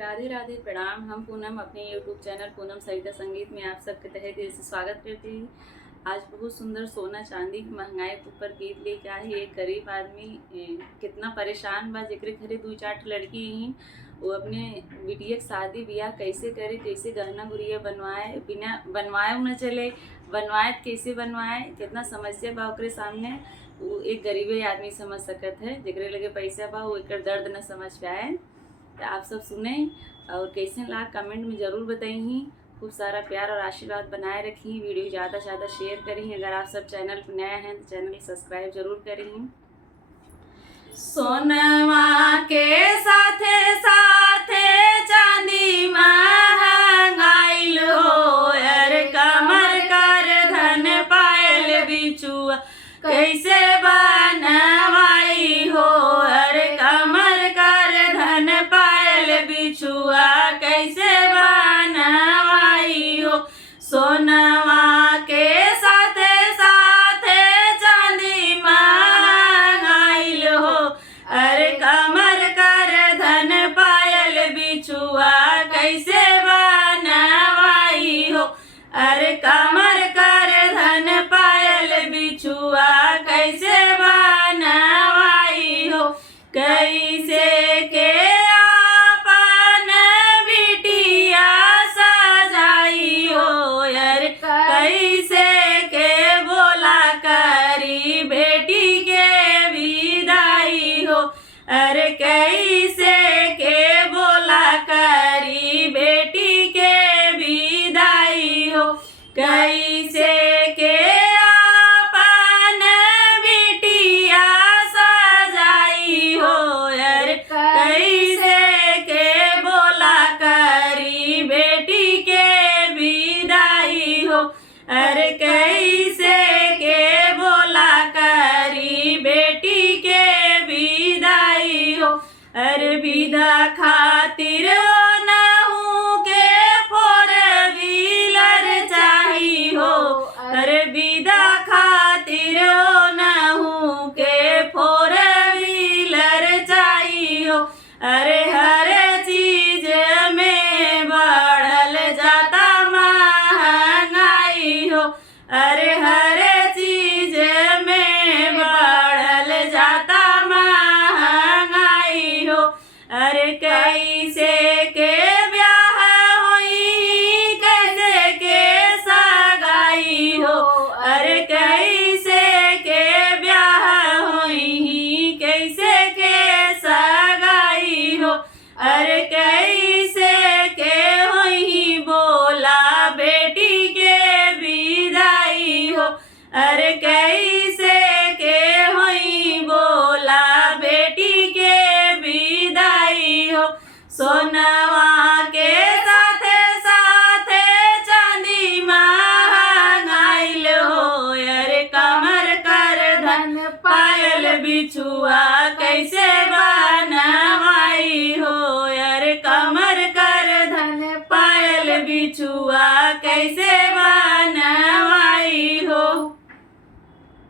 राधे राधे प्रणाम। हम पूनम अपने YouTube चैनल पूनम सरिता संगीत में आप सबके तहे दिल से स्वागत करती हूँ। आज बहुत सुंदर सोना चांदी की महंगाई के ऊपर गीत लेके आई। एक गरीब आदमी कितना परेशान बा, जेकरे घरे 2-4 लड़की ही वो अपने बिटिया के शादी ब्याह कैसे करे, कैसे गहना गुड़िया बनवाए, बिना बनवाए न चले, बनवाए कैसे बनवाए, कितना समस्या बा ओकरे सामने। वो एक गरीबे आदमी समझ सकत है, जेकरे लगे पैसा बा वो एकर दर्द न समझ पाए। तो आप सब सुने और कैसे लगा कमेंट में ज़रूर बताइए। खूब सारा प्यार और आशीर्वाद बनाए रखी। वीडियो ज़्यादा से ज़्यादा शेयर करें। अगर आप सब चैनल पर नया हैं तो चैनल सब्सक्राइब जरूर करें। सोनवा के साथे साथे चांदी महंगाइल हो, अर कमर कर धन पायल बिचुआ कैसे बनवाई हो, अर कमर कर धन पायल बिचुआ कैसे बनवाई हो। सोनवा के साथे साथे चांदी महंगाइल हो, अरे कमर कर धन पायल बिचुआ कैसे बनवाई हो, अरे कमर कर धन पायल बिचुआ कैसे बनवाई हो। कैसे के आपन बिटिया सजाई हो, यार कैसे के बोला करी बेटी के विदाई हो, अरे कैसे के बोला करी बेटी के विदाई हो। कैसे के आपन बिटिया सजाई हो, यार कैसे के बोला करी बेटी के विदाई हो, अरे कैसे के बोला करी बेटी के विदाई हो। अरे विदा खातिर नहू के 4 व्हीलर चाही हो, अरे विदा खातिर नहू के 4 व्हीलर चाही हो। अरे हर चीज में बढ़ल जाता महंगाई हो, अरे हर चीज में बढ़ल जाता महंगाई हो। अरे कैसे के ब्याह होई, कैसे के सगाई हो, अरे कैसे के ब्याह होई, कैसे के सगाई हो, अरे कैसे के होई बोला बेटी के विदाई हो, अरे कैसे के होई बोला बेटी के विदाई हो। सोनवा के साथे साथे चांदी महंगाइल हो, अरे कमर कर धन पायल बिचुआ कैसे बनवाई हो, अरे कमर कर धन पायल बिचुआ कैसे